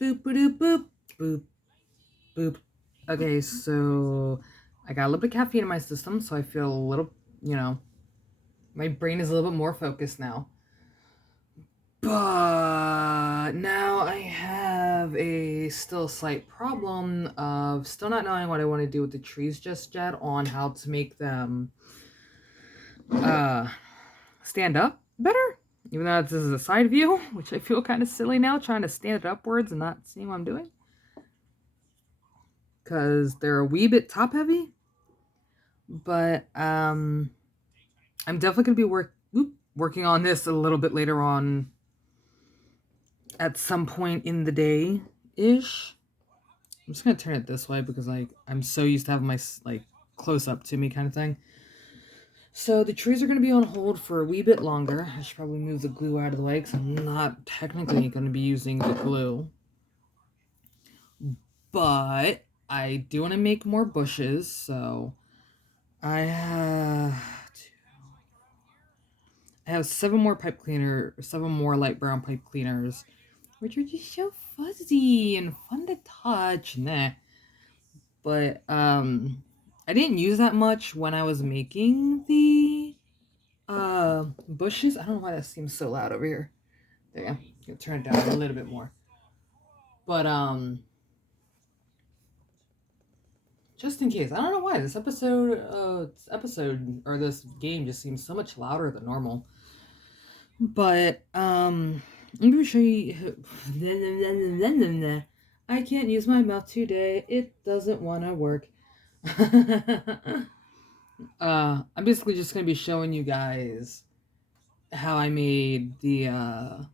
Boop, boop, boop, boop, boop. Okay, so I got a little bit of caffeine in my system, so I feel a little, my brain is a little bit more focused now. But now I have a still slight problem of still not knowing what I want to do with the trees just yet on how to make them uh stand up better. Even though this is a side view, which I feel kind of silly now, trying to stand it upwards and not seeing what I'm doing. Because they're a wee bit top heavy. But I'm definitely going to be working on this a little bit later on at some point in the day-ish. I'm just going to turn it this way because I'm so used to having my close up to me kind of thing. So the trees are going to be on hold for a wee bit longer. I should probably move the glue out of the way because I'm not technically going to be using the glue. But I do want to make more bushes, so I have 7 more light brown pipe cleaners, which are just so fuzzy and fun to touch. Nah. But I didn't use that much when I was making the bushes. I don't know why that seems so loud over here. There, I'm gonna turn it down a little bit more. But just in case, I don't know why this episode or this game just seems so much louder than normal. But let me show you. I can't use my mouth today. It doesn't want to work. I'm basically just gonna be showing you guys how I made the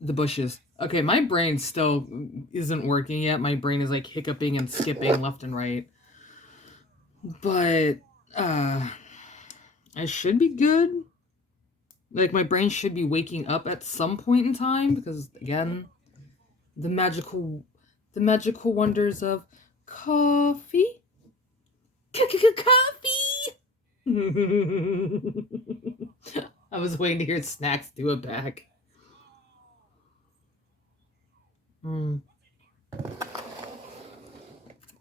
bushes. Okay, my brain still isn't working yet. My brain is like hiccuping and skipping left and right. But I should be good. Like my brain should be waking up at some point in time because again, the magical wonders of coffee. Coffee. I was waiting to hear Snacks do it back.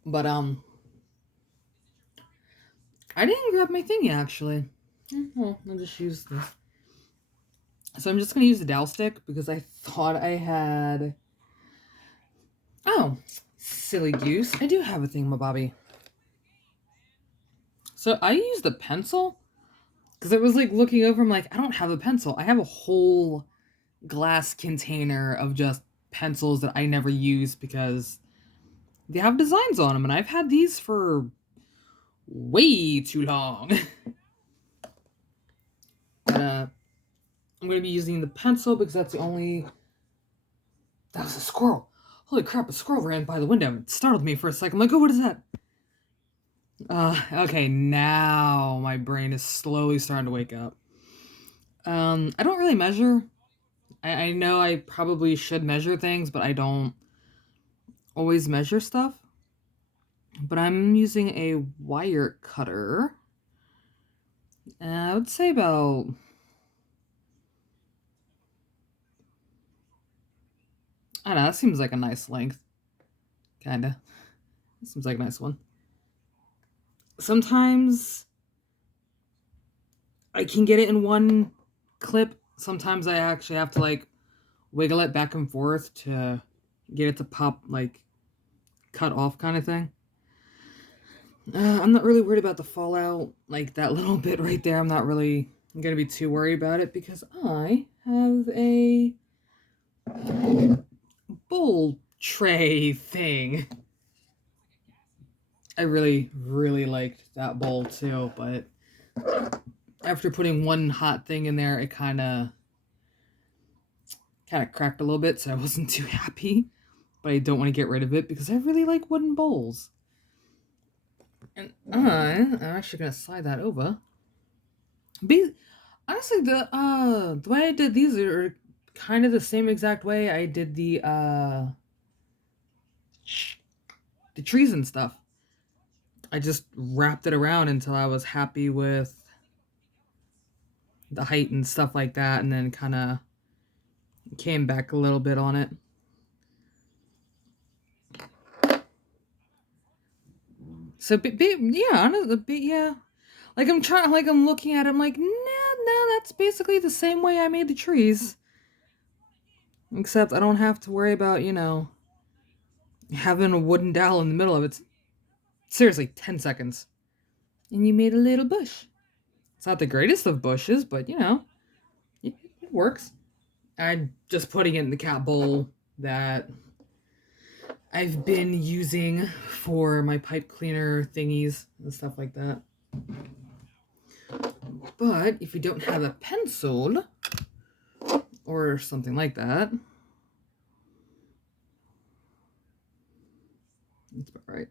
But I didn't grab my thingy actually. Well, I'll just use this. So I'm just gonna use the dowel stick because I thought I had. Oh, silly goose! I do have a thingamabobby. So I used the pencil because I was like looking over. I'm like, I don't have a pencil. I have a whole glass container of just pencils that I never use because they have designs on them, and I've had these for way too long. But, I'm going to be using the pencil because that's the only... That was a squirrel. Holy crap, a squirrel ran by the window. It startled me for a second. I'm like, oh, what is that? Okay, now my brain is slowly starting to wake up. I don't really measure. I know I probably should measure things, but I don't always measure stuff. But I'm using a wire cutter. And I would say about... I don't know, that seems like a nice length. Kinda. That seems like a nice one. Sometimes I can get it in one clip. Sometimes I actually have to like wiggle it back and forth to get it to pop, like cut off kind of thing. I'm not really worried about the fallout, like that little bit right there. I'm not really gonna be too worried about it because I have a bowl tray thing. I really, really liked that bowl too, but after putting one hot thing in there, it kind of cracked a little bit, so I wasn't too happy. But I don't want to get rid of it because I really like wooden bowls. And I'm actually gonna slide that over. Honestly, the way I did these are kind of the same exact way I did the trees and stuff. I just wrapped it around until I was happy with the height and stuff like that, and then kind of came back a little bit on it. So, yeah, yeah. Like I'm looking at it, I'm like, nah, that's basically the same way I made the trees. Except I don't have to worry about, having a wooden dowel in the middle of it. Seriously, 10 seconds. And you made a little bush. It's not the greatest of bushes, but it works. I'm just putting it in the cat bowl that I've been using for my pipe cleaner thingies and stuff like that. But if you don't have a pencil or something like that, that's about right.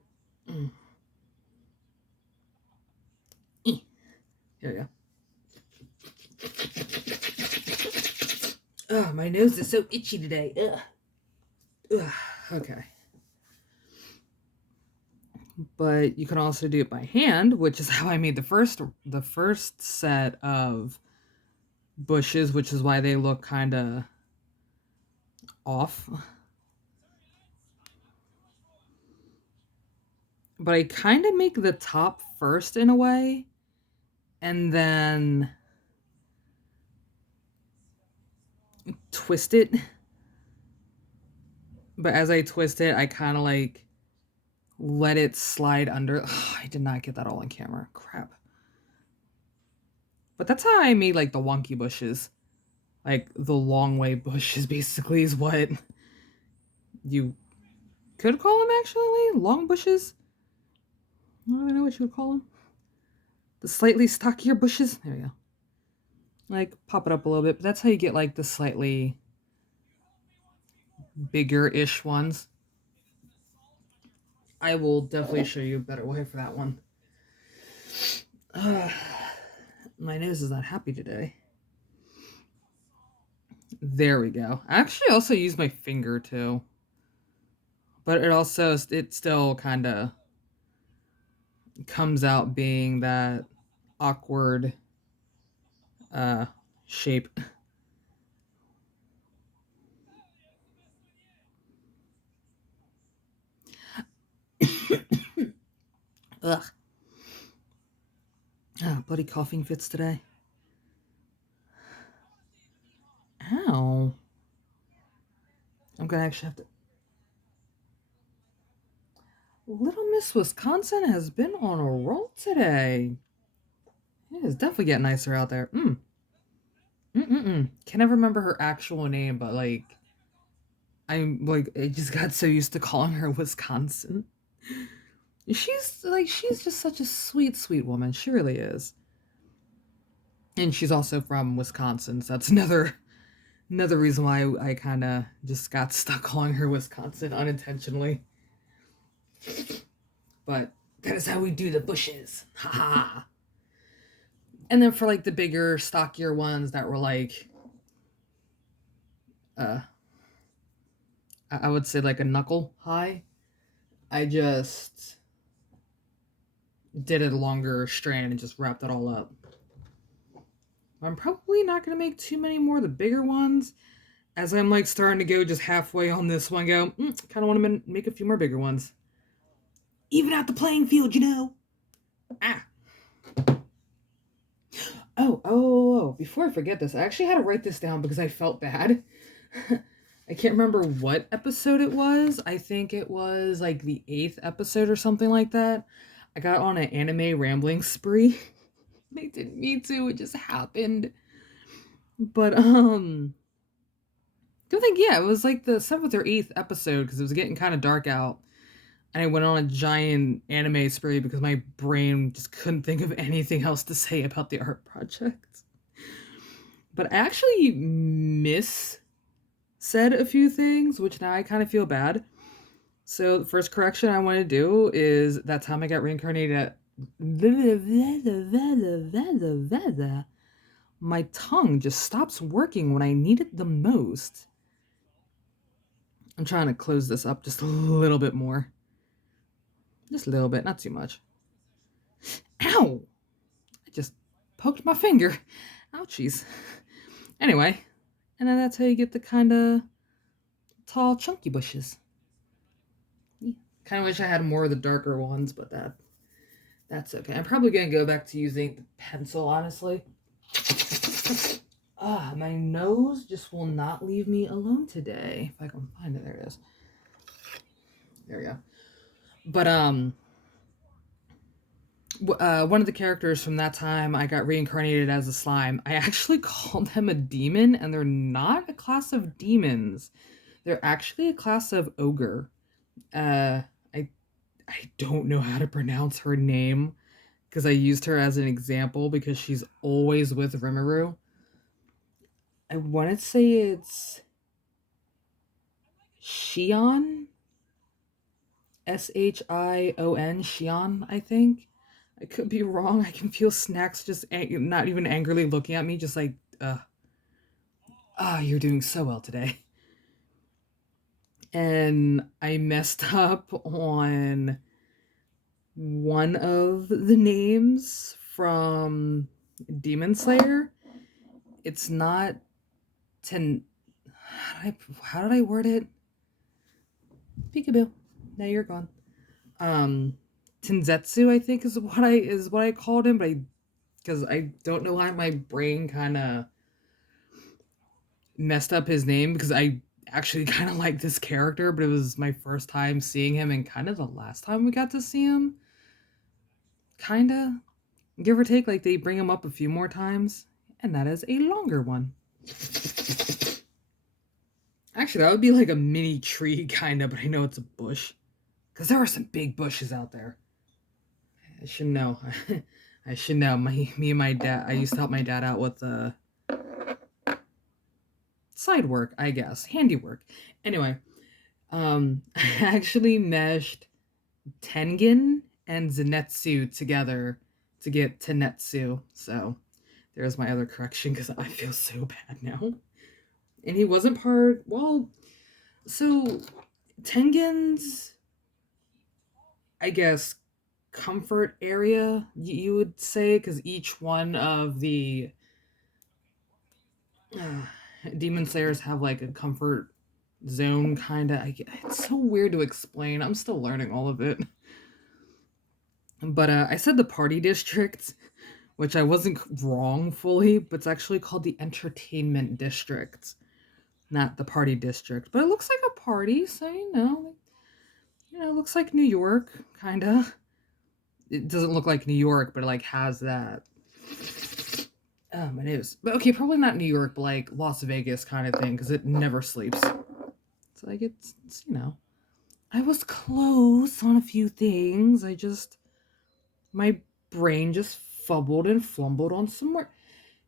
Here we go. Oh, my nose is so itchy today. Ugh. Ugh. Okay. But you can also do it by hand, which is how I made the first set of bushes, which is why they look kind of off. But I kind of make the top first in a way, and then twist it. But as I twist it, I kind of like let it slide under. Ugh, I did not get that all on camera. Crap. But that's how I made like the wonky bushes. Like the long way bushes basically is what you could call them actually. Long bushes. I don't really know what you would call them. The slightly stockier bushes. There we go. Like pop it up a little bit. But that's how you get like the slightly bigger-ish ones. I will definitely show you a better way for that one. My nose is not happy today. There we go. I actually also use my finger too. But it still kind of comes out being that awkward shape. Ugh. Oh, bloody coughing fits today. Ow. I'm gonna actually have to. Little Miss Wisconsin has been on a roll today. It is definitely getting nicer out there. Can never remember her actual name, but like, I just got so used to calling her Wisconsin. She's just such a sweet, sweet woman. She really is. And she's also from Wisconsin, so that's another reason why I kind of just got stuck calling her Wisconsin unintentionally. But that is how we do the bushes. Ha ha. And then for like the bigger, stockier ones that were like, I would say like a knuckle high, I just did a longer strand and just wrapped it all up. I'm probably not going to make too many more of the bigger ones, as I'm like starting to go just halfway on this one. Go, kind of want to make a few more bigger ones. Even out the playing field, Ah. Oh, before I forget this, I actually had to write this down because I felt bad. I can't remember what episode it was. I think it was like the 8th episode or something like that. I got on an anime rambling spree. I didn't mean to, it just happened. But don't think, yeah, it was like the 7th or 8th episode because it was getting kind of dark out. And I went on a giant anime spree because my brain just couldn't think of anything else to say about the art project. But I actually said a few things, which now I kind of feel bad. So the first correction I want to do is that time I got reincarnated at my tongue just stops working when I need it the most. I'm trying to close this up just a little bit more. Just a little bit, not too much. Ow! I just poked my finger. Ouchies. Anyway, and then that's how you get the kind of tall, chunky bushes. Kind of wish I had more of the darker ones, but that That's okay. I'm probably gonna go back to using the pencil, honestly. My nose just will not leave me alone today. If I can find it, there it is. There we go. But one of the characters from that time, I got reincarnated as a slime. I actually called them a demon, and they're not a class of demons. They're actually a class of ogre. Uh, I I don't know how to pronounce her name because I used her as an example because she's always with Rimuru. I want to say it's Shion, Shion, Shion, I think. I could be wrong. I can feel Snacks just not even angrily looking at me, just like, you're doing so well today. And I messed up on one of the names from Demon Slayer. It's not Ten. How did I word it? Peekaboo. Now you're gone. Tenzetsu, I think is what I called him, but because I don't know why my brain kind of messed up his name because I actually kind of like this character, but it was my first time seeing him and kind of the last time we got to see him. Kind of, give or take, like they bring him up a few more times, and that is a longer one. Actually, that would be like a mini tree, kind of, but I know it's a bush. Because there are some big bushes out there. I should know. I should know. Me and my dad, I used to help my dad out with side work, I guess. Handiwork. Anyway, I actually meshed Tengen and Zenitsu together to get Tenetsu. So there's my other correction because I feel so bad now. And he wasn't part. Well, so Tengen's, I guess, comfort area, you would say, because each one of the Demon Slayers have like a comfort zone, kind of. It's so weird to explain. I'm still learning all of it. But I said the party district, which I wasn't wrong fully, but it's actually called the entertainment district, not the party district. But it looks like a party, so it looks like New York, kind of. It doesn't look like New York, but it like has that. Oh, my nose. But okay, probably not New York, but like Las Vegas kind of thing, because it never sleeps. It's like it's. I was close on a few things. My brain just fumbled and flumbled on somewhere.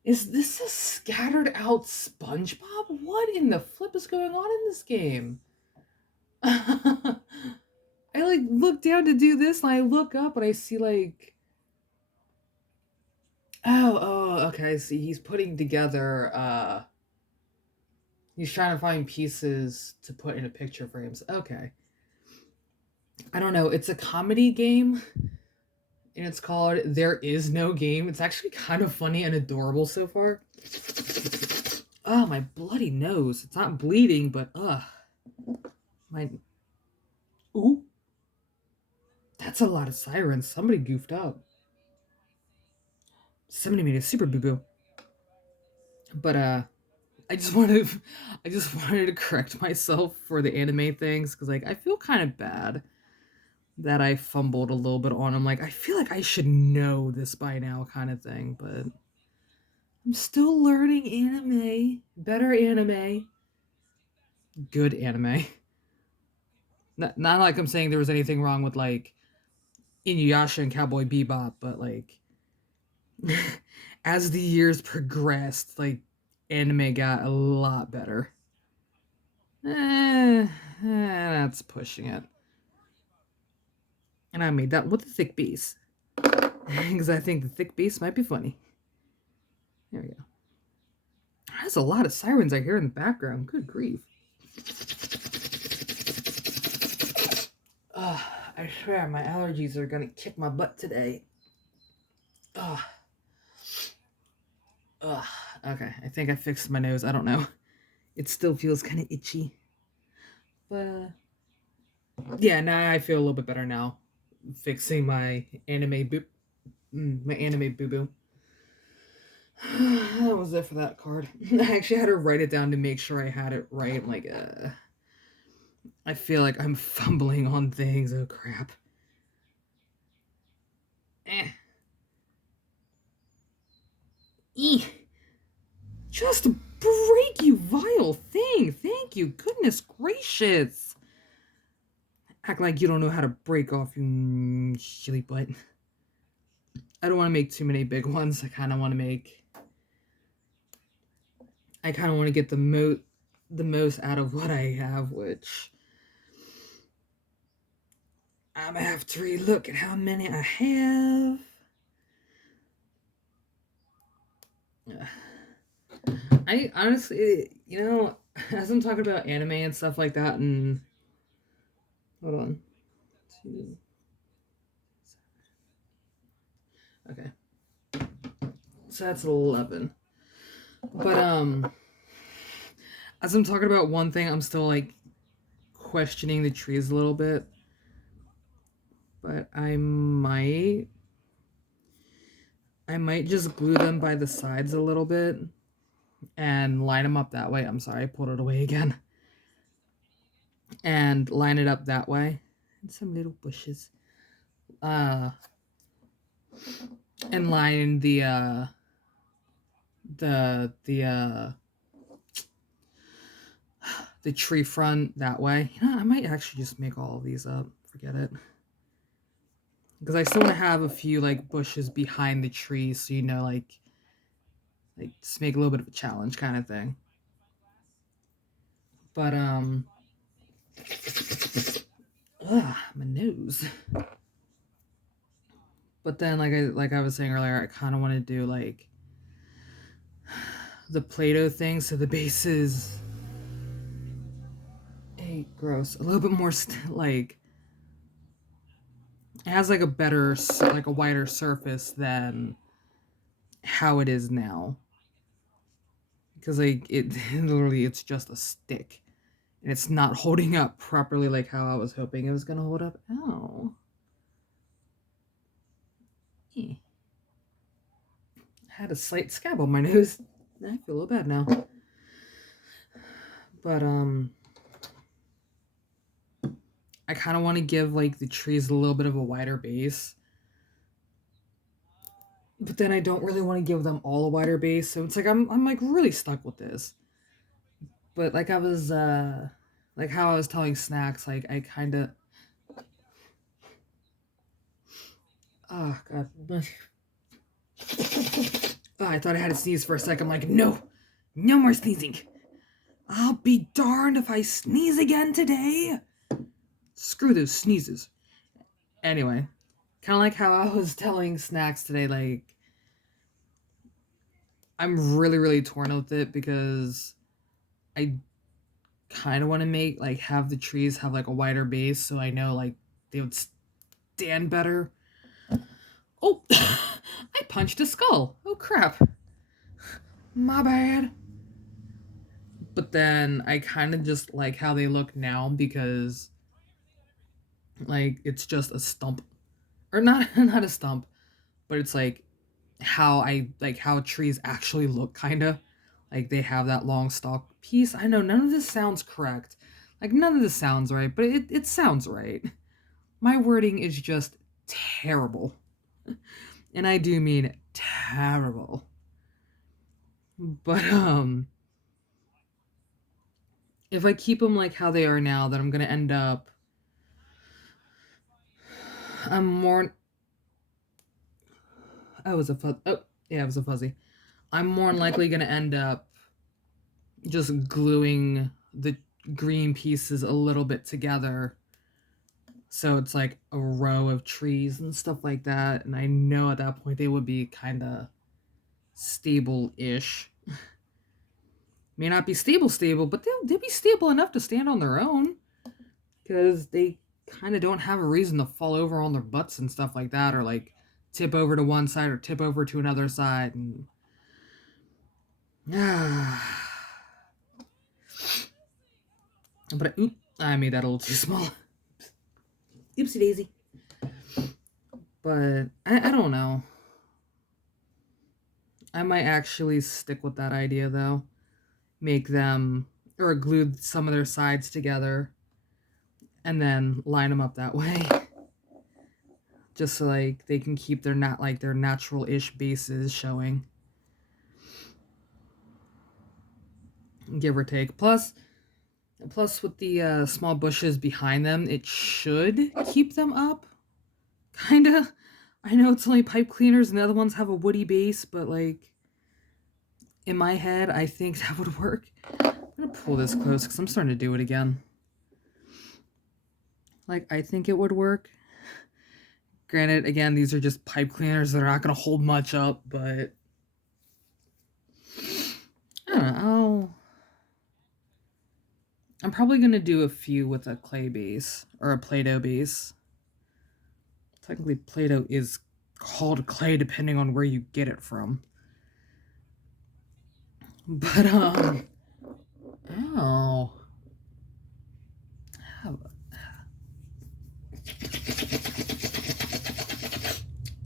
Is this a scattered out SpongeBob? What in the flip is going on in this game? I like look down to do this and I look up and I see like, okay, I see. He's putting together he's trying to find pieces to put in a picture frames. Okay. I don't know. It's a comedy game and it's called There Is No Game. It's actually kind of funny and adorable so far. Oh, my bloody nose. It's not bleeding, but my ooh. That's a lot of sirens. Somebody goofed up. Somebody made a super boo-boo. But I just wanted I just wanted to correct myself for the anime things cuz like I feel kind of bad that I fumbled a little bit on. I'm like I feel like I should know this by now kind of thing, but I'm still learning anime, better anime, good anime. Not like I'm saying there was anything wrong with like Inuyasha and Cowboy Bebop, but like as the years progressed, like anime got a lot better. That's pushing it. And I made that with the thick beast. Because I think the thick beast might be funny. There we go. There's a lot of sirens I hear in the background. Good grief. I swear my allergies are gonna kick my butt today. Ugh. Okay, I think I fixed my nose. I don't know. It still feels kind of itchy. But yeah, now I feel a little bit better now. fixing my anime boo boo. That was it for that card. I actually had to write it down to make sure I had it right. I'm like, I feel like I'm fumbling on things. Oh crap. Eh. Just break, you vile thing. Thank you. Goodness gracious. Act like you don't know how to break off, you silly butt. I don't want to make too many big ones. I kind of want to get the most out of what I have, which I'm gonna have to relook at how many I have. I honestly, as I'm talking about anime and stuff like that, and hold on, okay, so that's 11. But as I'm talking about one thing, I'm still like questioning the trees a little bit. But I might just glue them by the sides a little bit and line them up that way. I'm sorry, I pulled it away again. And line it up that way. And some little bushes. And line the tree front that way. I might actually just make all of these up. Forget it. Because I still want to have a few like bushes behind the trees, so like just make a little bit of a challenge kind of thing. But my nose. But then like I was saying earlier, I kind of want to do like the Play-Doh thing, so the base is gross, a little bit more like it has like a better, like a wider surface than how it is now, because like it literally it's just a stick and it's not holding up properly like how I was hoping it was gonna hold up. Ow. I had a slight scab on my nose. I feel a little bad now. But I kind of want to give like the trees a little bit of a wider base. But then I don't really want to give them all a wider base, so it's like I'm like really stuck with this. But like I was like how I was telling Snacks, like I kind of oh god. Oh, I thought I had to sneeze for a second. I'm like, no more sneezing. I'll be darned if I sneeze again today. Screw those sneezes. Anyway, kind of like how I was telling Snacks today, like I'm really, really torn with it because I kind of want to make like have the trees have like a wider base so I know like they would stand better. Oh, I punched a skull. Oh crap. My bad. But then I kind of just like how they look now because like it's just a stump. Or not not a stump, but it's like how trees actually look kind of. Like they have that long stalk piece. I know none of this sounds correct. Like none of this sounds right, but it sounds right. My wording is just terrible. And I do mean terrible. But if I keep them like how they are now, then I'm gonna end up I'm more oh, it was a oh yeah, it was a fuzzy. I'm more than likely gonna end up just gluing the green pieces a little bit together, so it's like a row of trees and stuff like that, and I know at that point they would be kind of stable-ish. May not be stable, but they'll be stable enough to stand on their own, because they kind of don't have a reason to fall over on their butts and stuff like that, or like tip over to one side or tip over to another side. And but I made that a little too small. Oopsie daisy. But I don't know. I might actually stick with that idea though. Make them or glue some of their sides together and then line them up that way. Just so like they can keep their their natural-ish bases showing. Give or take. Plus with the small bushes behind them, it should keep them up. Kinda. I know it's only pipe cleaners and the other ones have a woody base, but like in my head, I think that would work. I'm gonna pull this close because I'm starting to do it again. Like, I think it would work. Granted, again, these are just pipe cleaners that are not gonna hold much up, but I don't know. I'm probably gonna do a few with a clay base or a Play-Doh base. Technically, Play-Doh is called clay depending on where you get it from. But, ow.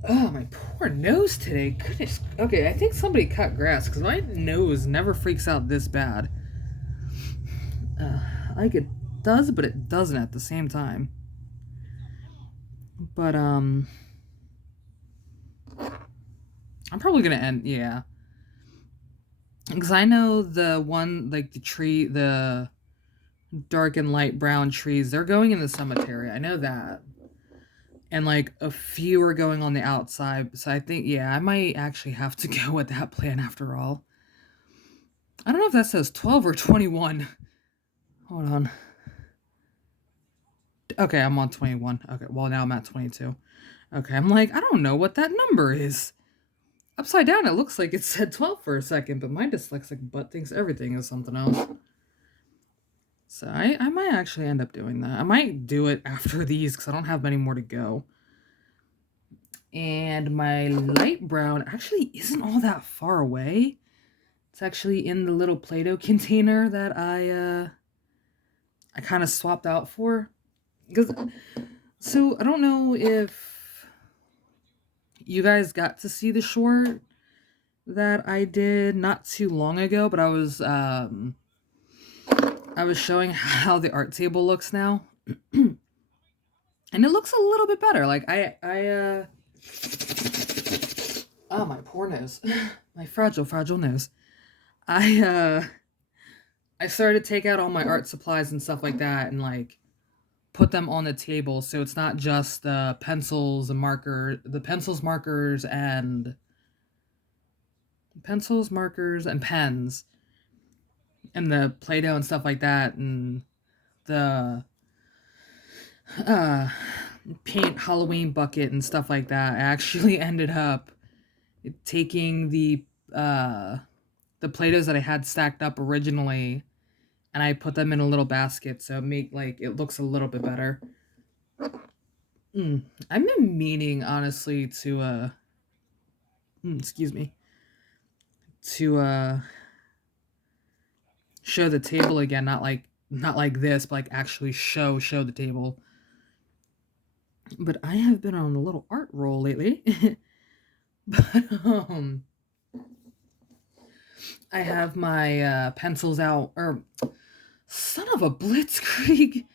Oh, my poor nose today. Goodness. Okay, I think somebody cut grass because my nose never freaks out this bad. Like it does, but it doesn't at the same time. But, I'm probably gonna end, yeah. Because I know the one, like the tree, the dark and light brown trees, they're going in the cemetery. I know that. And like a few are going on the outside. So I think, yeah, I might actually have to go with that plan after all. I don't know if that says 12 or 21. Hold on. Okay, I'm on 21. Okay, well, now I'm at 22. Okay, I'm like, I don't know what that number is. Upside down, it looks like it said 12 for a second, but my dyslexic butt thinks everything is something else. So I might actually end up doing that. I might do it after these because I don't have many more to go. And my light brown actually isn't all that far away. It's actually in the little Play-Doh container that I kind of swapped out for. So I don't know if you guys got to see the short that I did not too long ago, but I was showing how the art table looks now. And it looks a little bit better. Like oh, my poor nose. My fragile nose. I started to take out all my art supplies and stuff like that and like put them on the table so it's not just the pencils, markers, and pens and the Play-Doh and stuff like that and the paint Halloween bucket and stuff like that. I actually ended up taking the Play-Dohs that I had stacked up originally and I put them in a little basket so it looks a little bit better. I've been meaning honestly to excuse me, to show the table again, not like this, but like actually show the table. But I have been on a little art roll lately. But I have my pencils out, or son of a blitzkrieg,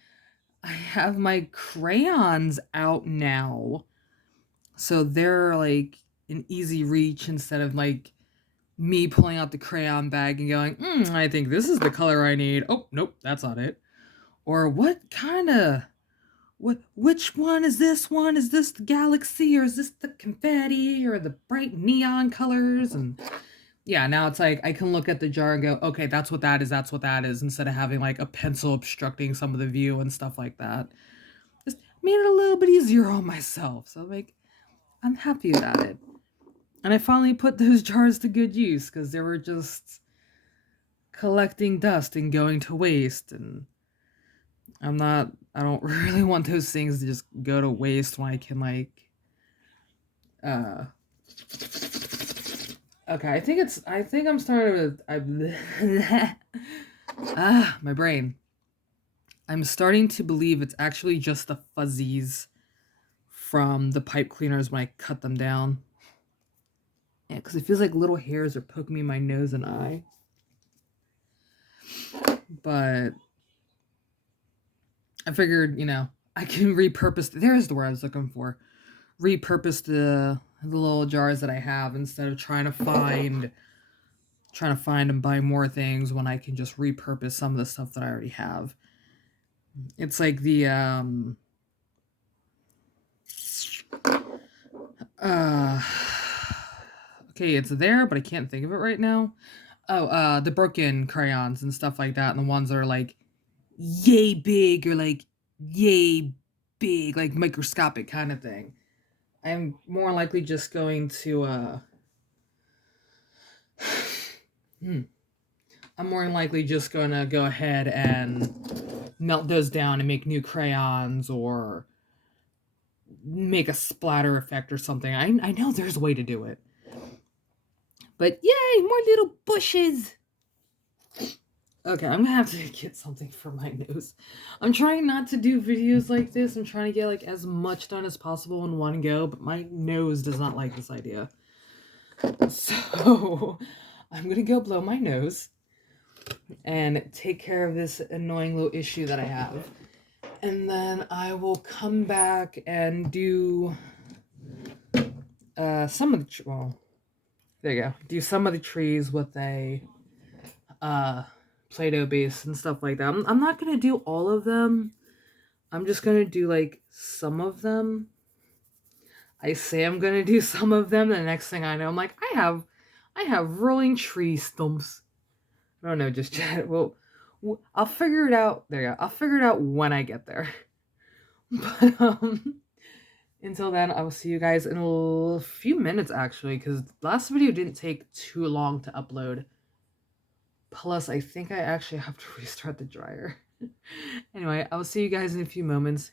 I have my crayons out now. So they're like an easy reach instead of like me pulling out the crayon bag and going, I think this is the color I need. Oh, nope, that's not it. Or which one is this one? Is this the galaxy or is this the confetti or the bright neon colors? And yeah, now it's like I can look at the jar and go, okay, that's what that is, instead of having like a pencil obstructing some of the view and stuff like that. Just made it a little bit easier on myself. So like, I'm happy about it. And I finally put those jars to good use because they were just collecting dust and going to waste. And I don't really want those things to just go to waste when I can like, okay, I think I'm starting with, my brain. I'm starting to believe it's actually just the fuzzies from the pipe cleaners when I cut them down. Yeah, because it feels like little hairs are poking me in my nose and eye. But I figured, I can repurpose. There's the word I was looking for. Repurpose the little jars that I have instead of trying to find and buy more things when I can just repurpose some of the stuff that I already have. It's like the okay, it's there, but I can't think of it right now. Oh, the broken crayons and stuff like that, and the ones that are like yay big or like yay big, like microscopic kind of thing. I'm more likely just going to I'm more than likely just gonna go ahead and melt those down and make new crayons or make a splatter effect or something. I know there's a way to do it. But yay, more little bushes! Okay, I'm gonna have to get something for my nose. I'm trying not to do videos like this. I'm trying to get like as much done as possible in one go, but my nose does not like this idea. So I'm gonna go blow my nose and take care of this annoying little issue that I have. And then I will come back and do some of the there you go. Do some of the trees with a Play-Doh base and stuff like that. I'm not gonna do all of them. I'm just gonna do like some of them. I say I'm gonna do some of them, the next thing I know, I'm like, I have rolling tree stumps. I don't know, just chat. Well, I'll figure it out. There you go. I'll figure it out when I get there. But until then, I will see you guys in a few minutes actually, because last video didn't take too long to upload. Plus, I think I actually have to restart the dryer. Anyway, I will see you guys in a few moments.